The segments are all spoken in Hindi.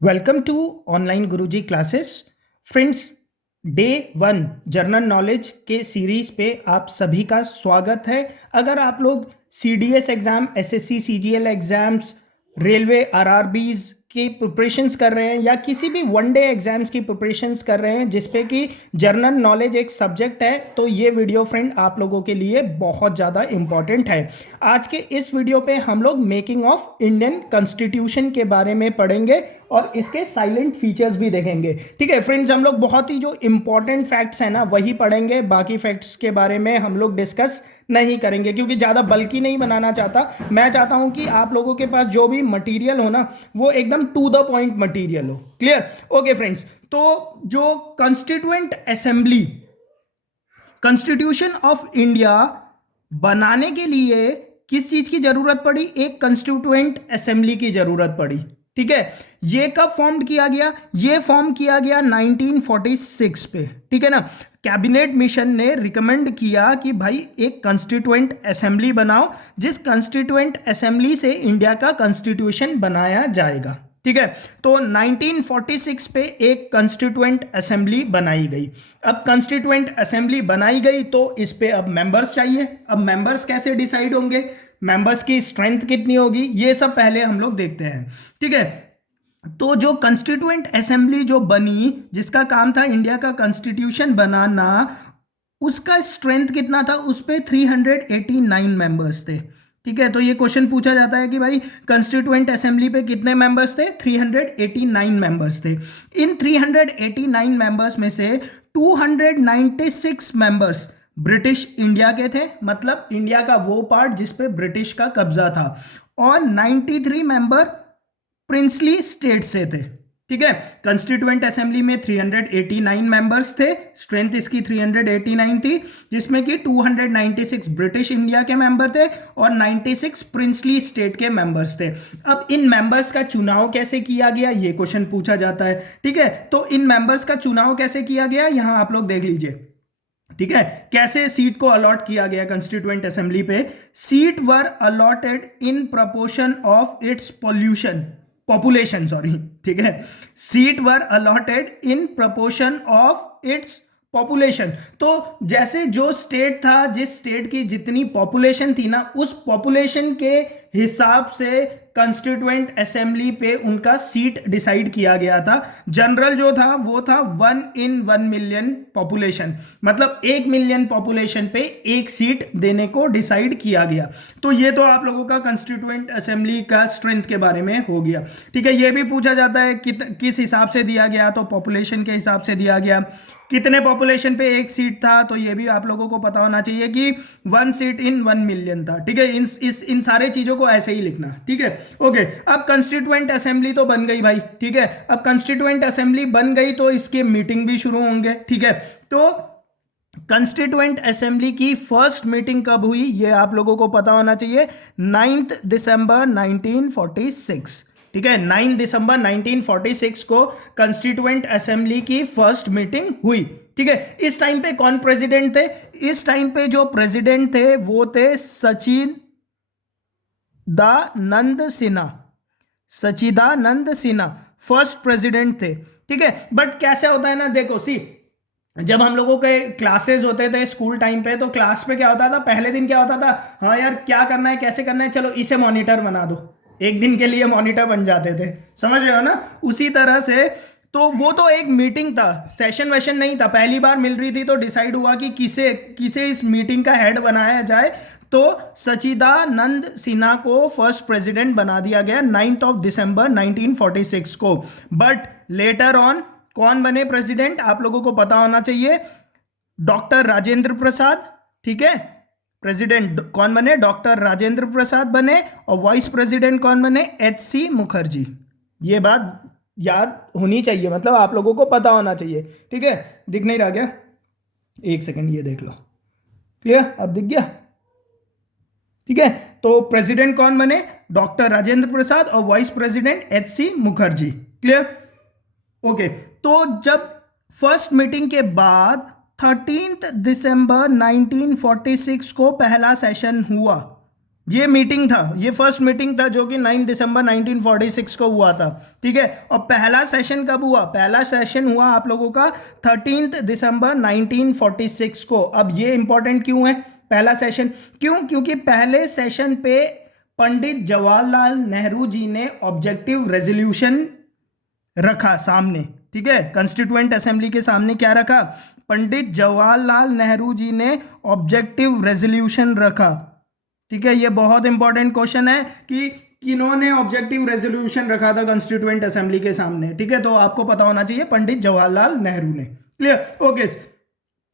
Welcome to online Guruji classes. Friends, day 1 general knowledge के सीरीज पे आप सभी का स्वागत है। अगर आप लोग CDS exam, SSC CGL exams, railway RRBs की प्रिपरेशंस कर रहे हैं या किसी भी वन डे एग्जाम्स की प्रिपरेशंस कर रहे हैं जिसपे कि जनरल नॉलेज एक सब्जेक्ट है, तो ये वीडियो फ्रेंड आप लोगों के लिए बहुत ज़्यादा इम्पॉर्टेंट है। आज के इस वीडियो पे हम लोग मेकिंग ऑफ इंडियन कॉन्स्टिट्यूशन के बारे में पढ़ेंगे और इसके साइलेंट फीचर्स भी देखेंगे। ठीक है फ्रेंड्स, हम लोग बहुत ही जो इंपॉर्टेंट फैक्ट्स हैं ना वही पढ़ेंगे, बाकी फैक्ट्स के बारे में हम लोग डिस्कस नहीं करेंगे क्योंकि ज़्यादा बल्कि नहीं बनाना चाहता। मैं चाहता हूं कि आप लोगों के पास जो भी मटेरियल हो ना वो एकदम टू द पॉइंट मटेरियल हो। क्लियर? ओके फ्रेंड्स, तो जो constituent assembly, constitution of India बनाने के लिए किस चीज की जरूरत पड़ी? एक कॉन्स्टिट्यूएंट असेंबली की जरूरत पड़ी। ठीक है, ये कब फॉर्म किया गया? ये फॉर्म किया गया 1946 पे। ठीक है ना, कैबिनेट मिशन ने रिकमेंड किया कि भाई एक कॉन्स्टिट्यूएंट असेंबली बनाओ, जिस कॉन्स्टिट्यूएंट असेंबली से इंडिया का कॉन्स्टिट्यूशन बनाया जाएगा। ठीक है, तो 1946 पे एक कॉन्स्टिट्यूएंट असेंबली बनाई गई। अब कॉन्स्टिट्यूएंट असेंबली बनाई गई तो इस पे अब मेंबर्स चाहिए। अब मेंबर्स कैसे डिसाइड होंगे, मेंबर्स की स्ट्रेंथ कितनी होगी, ये सब पहले हम लोग देखते हैं। ठीक है, तो जो कॉन्स्टिट्यूएंट असेंबली जो बनी, जिसका काम था इंडिया का कॉन्स्टिट्यूशन बनाना, उसका स्ट्रेंथ कितना था? उस पे 389 मेंबर्स थे। ठीक है, तो ये क्वेश्चन पूछा जाता है कि भाई कॉन्स्टिट्यूएंट असेंबली पे कितने मेंबर्स थे? 389 मेंबर्स थे। इन 389 मेंबर्स में से 296 मेंबर्स ब्रिटिश इंडिया के थे, मतलब इंडिया का वो पार्ट जिस पे ब्रिटिश का कब्जा था, और 93 मेंबर प्रिंसली स्टेट से थे। ठीक है, कॉन्स्टिट्यूएंट असेंबली में 389 मेंबर्स थे, स्ट्रेंथ इसकी 389 थी, जिसमें कि 296 ब्रिटिश इंडिया के मेंबर थे और 96 प्रिंसली स्टेट के मेंबर्स थे। अब इन मेंबर्स का चुनाव कैसे किया गया, ये क्वेश्चन पूछा जाता है। ठीक है, तो इन मेंबर्स का चुनाव कैसे किया गया, यहां आप लोग देख लीजिए। ठीक है, कैसे सीट को अलॉट किया गया कॉन्स्टिट्यूएंट असेंबली पे? Seat were allotted in proportion of its population, sorry. ठीक है, seat were allotted in proportion of its population. तो जैसे जो स्टेट था, जिस स्टेट की जितनी पॉपुलेशन थी ना, उस पॉपुलेशन के हिसाब से कॉन्स्टिट्यूएंट असेंबली पे उनका सीट डिसाइड किया गया था। जनरल जो था वो था 1 in 1 million पॉपुलेशन, मतलब 1 मिलियन पॉपुलेशन पे एक सीट देने को डिसाइड किया गया। तो ये तो आप लोगों का कॉन्स्टिट्यूएंट असेंबली का स्ट्रेंथ के बारे में हो गया। ठीक है, ये भी पूछा जाता है किस हिसाब से दिया गया, तो पॉपुलेशन के हिसाब से दिया गया। कितने पॉपुलेशन पे एक सीट था, तो ये भी आप लोगों को पता होना चाहिए कि 1 सीट इन 1 मिलियन था। ठीक है, इन सारे चीजों को ऐसे ही लिखना। ठीक है, ओके। अब कॉन्स्टिट्यूएंट असेंबली तो बन गई भाई। ठीक है, अब कॉन्स्टिट्यूएंट असेंबली बन गई तो इसके मीटिंग भी शुरू होंगे। ठीक है, तो कॉन्स्टिट्यूएंट असेंबली की फर्स्ट मीटिंग कब हुई, ये आप लोगों को पता होना चाहिए। 9 दिसंबर 1946। ठीक है, 9 दिसंबर 1946 को कॉन्स्टिट्यूएंट असेंबली की फर्स्ट मीटिंग हुई। ठीक है, इस टाइम पे कौन प्रेसिडेंट थे? इस टाइम पे जो प्रेसिडेंट थे वो थे सचिदानंद सिन्हा। सचिदानंद सिन्हा फर्स्ट प्रेसिडेंट थे। ठीक है, बट कैसे होता है ना, देखो सी, जब हम लोगों के क्लासेस होते थे स्कूल टाइम पे, तो क्लास में क्या होता था, पहले दिन क्या होता था, हाँ यार क्या करना है, कैसे करना है, चलो इसे मॉनिटर बना दो। एक दिन के लिए मॉनिटर बन जाते थे, समझ रहे हो ना? उसी तरह से तो वो तो एक मीटिंग था, सेशन वेशन नहीं था, पहली बार मिल रही थी तो डिसाइड हुआ कि किसे किसे इस मीटिंग का हेड बनाया जाए। तो सचिदानंद सिन्हा को फर्स्ट प्रेसिडेंट बना दिया गया 9 दिसंबर 1946 को। बट लेटर ऑन कौन बने प्रेसिडेंट, आप लोगों को पता होना चाहिए, डॉक्टर राजेंद्र प्रसाद। ठीक है, प्रेसिडेंट कौन बने? डॉक्टर राजेंद्र प्रसाद बने, और वाइस प्रेसिडेंट कौन बने? एच.सी. मुखर्जी। ये बात याद होनी चाहिए, मतलब आप लोगों को पता होना चाहिए। ठीक है, दिख नहीं रहा क्या? एक सेकंड, ये देख लो। क्लियर? अब दिख गया? ठीक है, तो प्रेसिडेंट कौन बने? डॉक्टर राजेंद्र प्रसाद, और vice president H C. Mukherjee. Clear? Okay, तो जब फर्स्ट मीटिंग के बाद 13 दिसंबर 1946 को पहला सेशन हुआ, ये मीटिंग था, ये फर्स्ट मीटिंग था जो कि 9 दिसंबर 1946 को हुआ था, ठीक है। और पहला सेशन कब हुआ? पहला सेशन हुआ आप लोगों का 13 दिसंबर 1946 को। अब ये इंपॉर्टेंट क्यों है पहला सेशन? क्यों? क्योंकि पहले सेशन पे पंडित जवाहरलाल नेहरू जी ने ऑब्जेक्टिव रेजोल्यूशन रखा सामने, ठीक है। कॉन्स्टिट्यूएंट असेंबली के सामने क्या रखा? पंडित जवाहरलाल नेहरू जी ने ऑब्जेक्टिव रेजोल्यूशन रखा, ठीक है। ये बहुत इंपॉर्टेंट क्वेश्चन है कि किन्होंने ऑब्जेक्टिव रेजोल्यूशन रखा था कॉन्स्टिट्यूएंट असेंबली के सामने, ठीक है। तो आपको पता होना चाहिए पंडित जवाहरलाल नेहरू ने। क्लियर? ओके।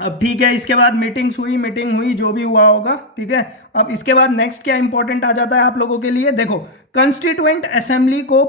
अब ठीक है, इसके बाद मीटिंग हुई जो भी हुआ होगा, ठीक है। अब इसके बाद नेक्स्ट क्या इंपॉर्टेंट आ जाता है आप लोगों के लिए? देखो, कॉन्स्टिट्यूएंट असेंबली को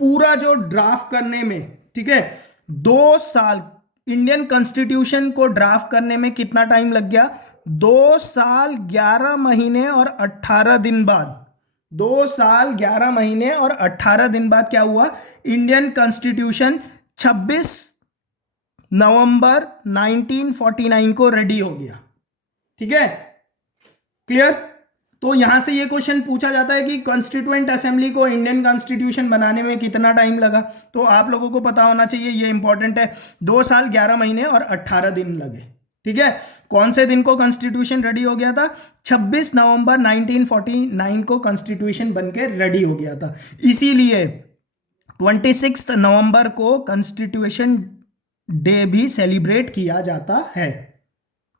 पूरा जो ड्राफ्ट करने में, ठीक है, 2 साल, इंडियन कॉन्स्टिट्यूशन को ड्राफ्ट करने में कितना टाइम लग गया? 2 साल 11 महीने और 18 दिन बाद, 2 साल 11 महीने और 18 दिन बाद क्या हुआ? इंडियन कॉन्स्टिट्यूशन 26 नवंबर 1949 को रेडी हो गया, ठीक है। क्लियर? तो यहां से ये क्वेश्चन पूछा जाता है कि कॉन्स्टिट्यूएंट असेंबली को इंडियन कॉन्स्टिट्यूशन बनाने में कितना टाइम लगा, तो आप लोगों को पता होना चाहिए, ये इंपॉर्टेंट है। 2 साल 11 महीने और 18 दिन लगे, ठीक है। कौन से दिन को कॉन्स्टिट्यूशन रेडी हो गया था? 26 नवंबर 1949 को कॉन्स्टिट्यूशन बनके रेडी हो गया था। इसीलिए 26 नवंबर को कॉन्स्टिट्यूशन डे भी सेलिब्रेट किया जाता है।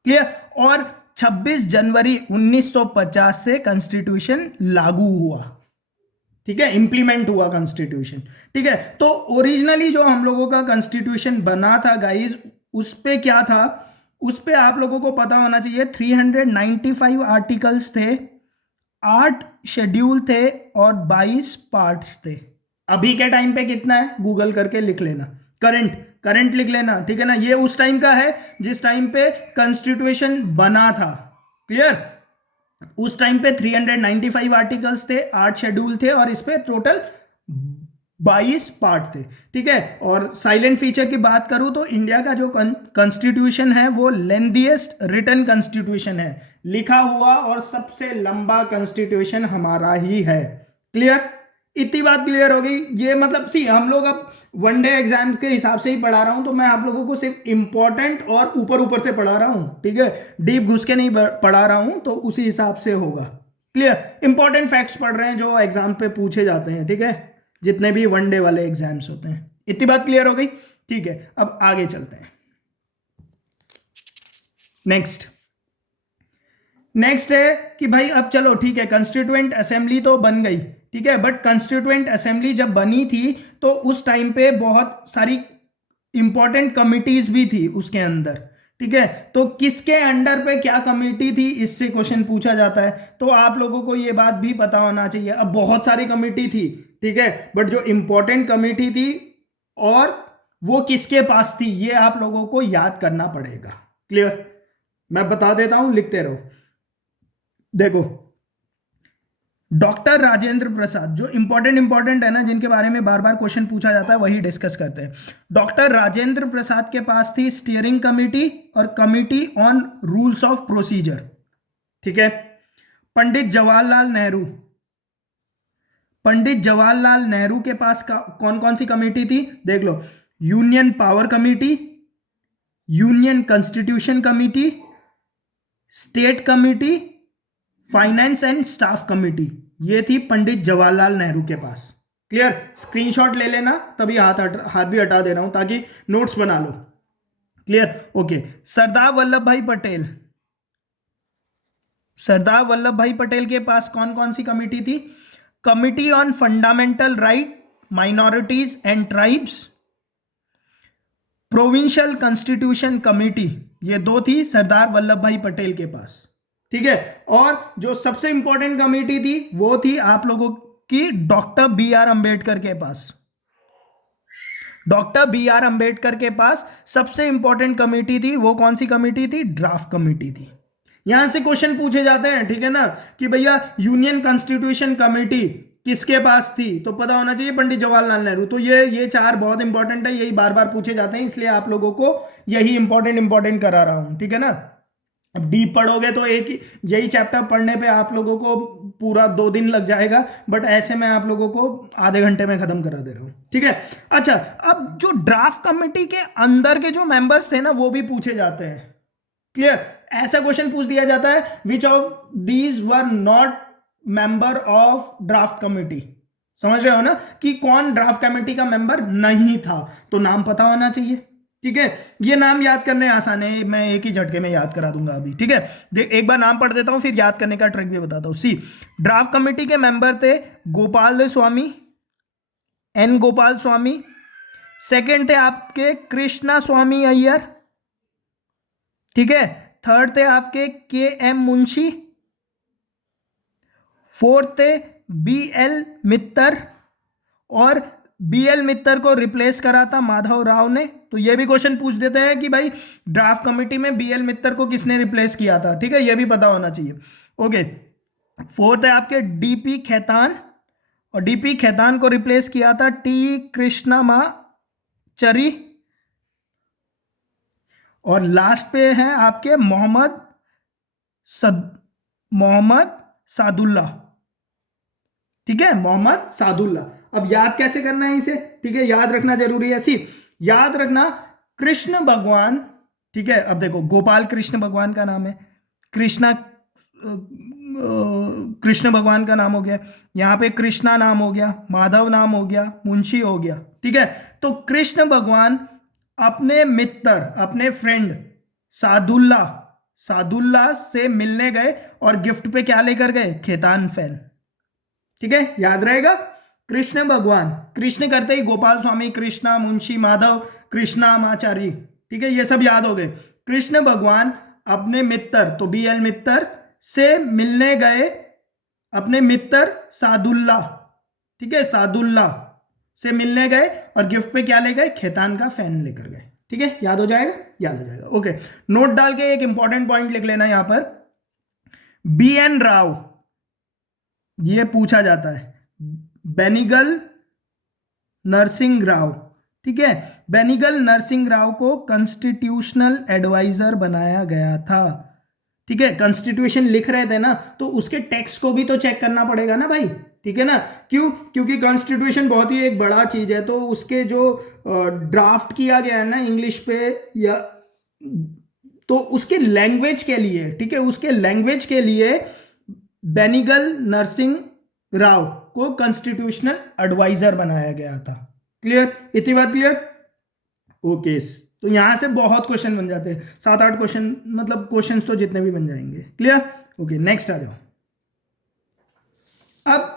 क्लियर? और 26 जनवरी 1950 से कॉन्स्टिट्यूशन लागू हुआ, ठीक है, इंप्लीमेंट हुआ कॉन्स्टिट्यूशन, ठीक है। तो ओरिजिनली जो हम लोगों का कॉन्स्टिट्यूशन बना था गाइस, उस पे क्या था? उस पे आप लोगों को पता होना चाहिए 395 आर्टिकल्स थे, 8 शेड्यूल थे और 22 पार्ट्स थे। अभी के टाइम पे कितना है गूगल करके लिख लेना, करंट लिख लेना, ठीक है ना। ये उस टाइम का है जिस टाइम पे कॉन्स्टिट्यूशन बना था। क्लियर? उस टाइम पे 395 आर्टिकल्स थे, 8 शेड्यूल थे और इस पे टोटल 22 पार्ट थे, ठीक है। और साइलेंट फीचर की बात करूं तो इंडिया का जो कॉन्स्टिट्यूशन है वो लेंथीएस्ट रिटन कॉन्स्टिट्यूशन है, लिखा हुआ और सबसे लंबा कॉन्स्टिट्यूशन हमारा ही है। क्लियर? इतनी बात क्लियर हो गई। ये मतलब सी हम लोग अब वनडे एग्जाम्स के हिसाब से ही पढ़ा रहा हूं, तो मैं आप लोगों को सिर्फ इंपॉर्टेंट और ऊपर से पढ़ा रहा हूं, ठीक है। डीप घुस के नहीं पढ़ा रहा हूं, तो उसी हिसाब से होगा। क्लियर? इंपॉर्टेंट फैक्ट्स पढ़ रहे हैं जो एग्जाम पे पूछे जाते हैं, ठीक है, जितने भी वनडे वाले एग्जाम्स होते हैं। इतनी बात क्लियर हो गई, ठीक है। अब आगे चलते हैं। नेक्स्ट है कि भाई अब चलो ठीक है, कॉन्स्टिट्यूएंट असेंबली तो बन गई, ठीक है, बट कॉन्स्टिट्यूएंट असेंबली जब बनी थी तो उस टाइम पे बहुत सारी इंपॉर्टेंट कमिटीज भी थी उसके अंदर, ठीक है। तो किसके अंडर पे क्या कमेटी थी, इससे क्वेश्चन पूछा जाता है। तो आप लोगों को ये बात भी पता होना चाहिए। अब बहुत सारी कमेटी थी, ठीक है, बट जो इंपॉर्टेंट कमेटी थी और वो किसके पास थी, ये आप लोगों को याद करना पड़ेगा। क्लियर? मैं बता देता हूं, लिखते रहो। देखो, डॉक्टर राजेंद्र प्रसाद, जो इंपॉर्टेंट है ना, जिनके बारे में बार बार क्वेश्चन पूछा जाता है, वही डिस्कस करते हैं। डॉक्टर राजेंद्र प्रसाद के पास थी स्टीयरिंग कमेटी और committee on rules of procedure, ठीक है। पंडित जवाहरलाल नेहरू के पास कौन कौन सी कमेटी थी, देख लो। Union power committee, union constitution committee, state committee, finance and staff committee, ये थी पंडित जवाहरलाल नेहरू के पास। क्लियर? स्क्रीनशॉट ले लेना, तभी हाथ भी हटा दे रहा हूं ताकि नोट्स बना लो। क्लियर? ओके। सरदार वल्लभ भाई पटेल के पास कौन कौन सी कमेटी थी? Committee on fundamental right, minorities and tribes, provincial constitution committee, ये 2 थी सरदार वल्लभ भाई पटेल के पास, ठीक है। और जो सबसे इंपॉर्टेंट कमेटी थी वो थी आप लोगों की डॉक्टर बी आर अंबेडकर के पास। डॉक्टर बी आर अंबेडकर के पास सबसे इंपॉर्टेंट कमेटी थी, वो कौन सी कमेटी थी? ड्राफ्ट कमेटी थी। यहां से क्वेश्चन पूछे जाते हैं, ठीक है ना, कि भैया यूनियन कॉन्स्टिट्यूशन कमेटी किसके पास थी, तो पता होना चाहिए पंडित जवाहरलाल नेहरू। तो ये 4 बहुत इंपॉर्टेंट है, यही बार बार पूछे जाते हैं, इसलिए आप लोगों को यही इंपॉर्टेंट करा रहा हूं, ठीक है ना। अब डीप पढ़ोगे तो एक यही चैप्टर पढ़ने पे आप लोगों को पूरा 2 दिन लग जाएगा, बट ऐसे मैं आप लोगों को आधे घंटे में खत्म करा दे रहा हूं, ठीक है। अच्छा, अब जो ड्राफ्ट कमेटी के अंदर के जो मेंबर्स थे ना वो भी पूछे जाते हैं। क्लियर? ऐसा क्वेश्चन पूछ दिया जाता है, which of these were not member of draft committee. समझ रहे हो ना कि कौन ड्राफ्ट कमेटी का मेंबर नहीं था, तो नाम पता होना चाहिए, ठीक है। ये नाम याद करने आसान है, मैं एक ही झटके में याद करा दूंगा अभी, ठीक है। एक बार नाम पढ़ देता हूं, फिर याद करने का ट्रिक भी बताता हूं। सी, ड्राफ्ट कमेटी के मेंबर थे गोपाल स्वामी, एन गोपाल स्वामी। सेकंड थे आपके कृष्णा स्वामी अय्यर, ठीक है। थर्ड थे आपके के एम मुंशी। फोर्थ थे बी एल मित्तर, और बी एल मित्तर को रिप्लेस करा था माधव राव ने। तो ये भी क्वेश्चन पूछ देते हैं कि भाई ड्राफ्ट कमेटी में बी एल मित्तर को किसने रिप्लेस किया था, ठीक है, ये भी पता होना चाहिए। ओके, फोर्थ है आपके डीपी खेतान, और डीपी खेतान को रिप्लेस किया था टी कृष्णमाचारी। और लास्ट पे है आपके मोहम्मद सादुल्ला, ठीक है, मोहम्मद सादुल्ला। अब याद कैसे करना है इसे, ठीक है, याद रखना जरूरी है। सी, याद रखना कृष्ण भगवान, ठीक है। अब देखो गोपाल कृष्ण भगवान का नाम है, कृष्ण भगवान का नाम हो गया, यहां पे कृष्णा नाम हो गया, माधव नाम हो गया, मुंशी हो गया, ठीक है। तो कृष्ण भगवान अपने मित्र, अपने फ्रेंड सादुल्ला से मिलने गए और गिफ्ट पे क्या लेकर गए, खेतान फैन, ठीक है, याद रहेगा। कृष्ण भगवान, कृष्ण करते ही गोपाल स्वामी, कृष्णा, मुंशी, माधव, कृष्णा माचारी, ठीक है, ये सब याद हो गए। कृष्ण भगवान अपने मित्र, तो बी एल मित्तर से मिलने गए अपने मित्र सादुल्ला, ठीक है, सादुल्ला से मिलने गए और गिफ्ट पे क्या ले गए, खेतान का फैन लेकर गए, ठीक है, याद हो जाएगा, याद हो जाएगा। ओके, नोट डाल के एक इंपॉर्टेंट पॉइंट लिख लेना यहां पर, बी एन राव, ये पूछा जाता है, बेनिगल नरसिंह राव, ठीक है, बेनिगल नरसिंह राव को कॉन्स्टिट्यूशनल एडवाइजर बनाया गया था, ठीक है। कॉन्स्टिट्यूशन लिख रहे थे ना, तो उसके टेक्स्ट को भी तो चेक करना पड़ेगा ना भाई, ठीक है ना। क्यों? क्योंकि कॉन्स्टिट्यूशन बहुत ही एक बड़ा चीज है, तो उसके जो ड्राफ्ट किया गया है ना इंग्लिश पे, या तो उसके लैंग्वेज के लिए, ठीक है, उसके लैंग्वेज के लिए बेनिगल नरसिंह राव को कॉन्स्टिट्यूशनल एडवाइजर बनाया गया था। क्लियर? इतनी बात क्लियर? ओके, तो यहां से बहुत क्वेश्चन बन जाते हैं, 7-8 क्वेश्चन, मतलब क्वेश्चंस तो जितने भी बन जाएंगे। क्लियर? ओके, नेक्स्ट आ जाओ। अब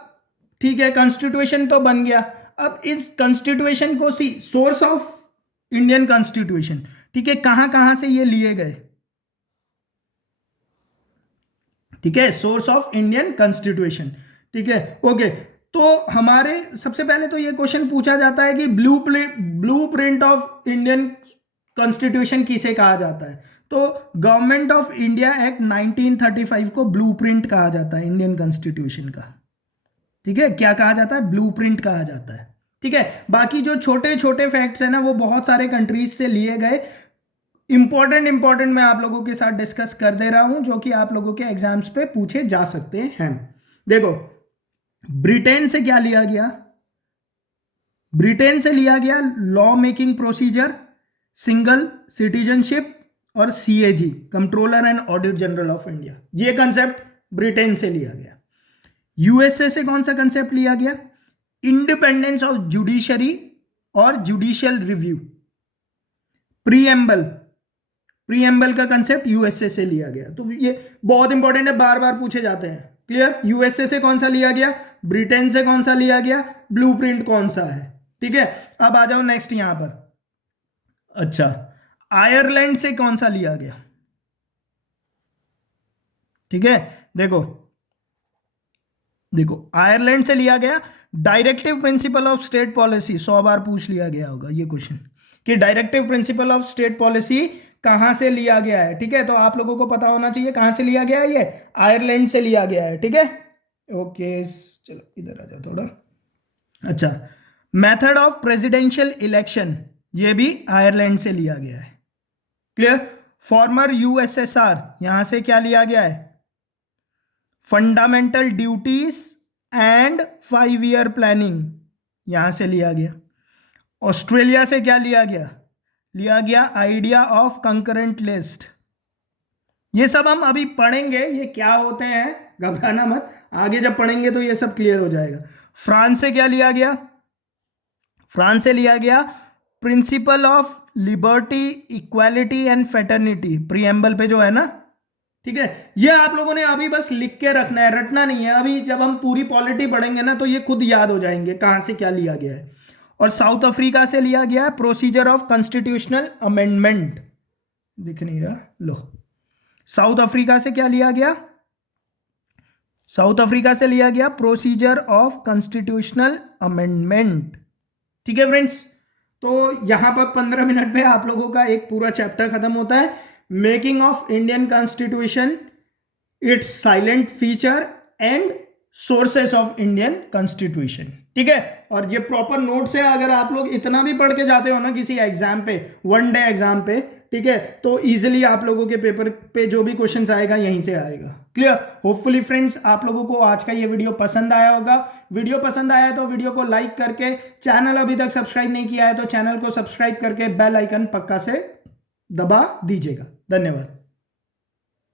ठीक है, कॉन्स्टिट्यूशन तो बन गया। अब इस कॉन्स्टिट्यूशन को सी, सोर्स ऑफ इंडियन कॉन्स्टिट्यूशन, ठीक है, कहां कहां से ये लिए गए, ठीक है, सोर्स ऑफ इंडियन कॉन्स्टिट्यूशन, ठीक है। ओके, तो हमारे सबसे पहले तो ये क्वेश्चन पूछा जाता है कि blue print of Indian constitution किसे कहा जाता है, तो गवर्नमेंट ऑफ इंडिया एक्ट 1935 को ब्लूप्रिंट कहा जाता है इंडियन कॉन्स्टिट्यूशन का, ठीक है। क्या कहा जाता है? ब्लूप्रिंट कहा जाता है, ठीक है। बाकी जो छोटे छोटे फैक्ट्स है ना, वो बहुत सारे कंट्रीज से लिए गए, इंपॉर्टेंट मैं आप लोगों के साथ डिस्कस कर दे रहा हूं, जो कि आप लोगों के एग्जाम्स पे पूछे जा सकते हैं। देखो, ब्रिटेन से क्या लिया गया, ब्रिटेन से लिया गया law making procedure, single citizenship और CAG, controller and audit general of India, ये कंसेप्ट ब्रिटेन से लिया गया। यूएसए से कौन सा कंसेप्ट लिया गया? इंडिपेंडेंस ऑफ जुडिशरी और जुडिशियल रिव्यू, प्रीएम्बल का कंसेप्ट यूएसए से लिया गया। तो ये बहुत इंपॉर्टेंट है, बार बार पूछे जाते हैं। क्लियर? यूएसए से कौन सा लिया गया, ब्रिटेन से कौन सा लिया गया, ब्लूप्रिंट कौन सा है, ठीक है। अब आ जाओ नेक्स्ट यहां पर। अच्छा, आयरलैंड से कौन सा लिया गया, ठीक है। देखो आयरलैंड से लिया गया directive principle of state policy, 100 बार पूछ लिया गया होगा ये क्वेश्चन कि directive principle of state policy कहां से लिया गया है, ठीक है। तो आप लोगों को पता होना चाहिए कहां से लिया गया है, ये आयरलैंड से लिया गया है, ठीक है। ओके, चलो इधर आ जाओ थोड़ा। अच्छा, मेथड ऑफ प्रेसिडेंशियल इलेक्शन, ये भी आयरलैंड से लिया गया है। क्लियर? फॉर्मर यूएसएसआर, यहां से क्या लिया गया है, fundamental duties and 5 year planning यहां से लिया गया। ऑस्ट्रेलिया से क्या लिया गया? लिया गया आइडिया ऑफ कंकरेंट लिस्ट। ये सब हम अभी पढ़ेंगे, ये क्या होते हैं, घबराना मत, आगे जब पढ़ेंगे तो ये सब क्लियर हो जाएगा। फ्रांस से क्या लिया गया? फ्रांस से लिया गया principle of liberty, equality and fraternity, preamble पे जो है ना, ठीक है। ये आप लोगों ने अभी बस लिख के रखना है, रटना नहीं है। अभी जब हम पूरी पॉलिटी पढ़ेंगे ना तो ये खुद याद हो जाएंगे कहां से क्या लिया गया है। और साउथ अफ्रीका से लिया गया है प्रोसीजर ऑफ कॉन्स्टिट्यूशनल अमेंडमेंट, दिख नहीं रहा, लो। साउथ अफ्रीका से क्या लिया गया? साउथ अफ्रीका से लिया गया प्रोसीजर ऑफ कॉन्स्टिट्यूशनल अमेंडमेंट। ठीक है फ्रेंड्स, तो यहां पर 15 मिनट में आप लोगों का एक पूरा चैप्टर खत्म होता है। Making of Indian constitution, it's silent feature and sources of Indian constitution. ठीक है, और ये प्रॉपर नोट्स है। अगर आप लोग इतना भी पढ़ के जाते हो ना किसी एग्जाम पे, वन डे एग्जाम पे, ठीक है, तो इजीली आप लोगों के पेपर पे जो भी क्वेश्चंस आएगा यहीं से आएगा। क्लियर? होपफुली फ्रेंड्स आप लोगों को आज का ये वीडियो पसंद आया होगा। वीडियो पसंद आया तो वीडियो को लाइक करके, चैनल अभी तक सब्सक्राइब नहीं किया है तो चैनल को सब्सक्राइब करके बेल आइकन पक्का से दबा दीजिएगा। धन्यवाद।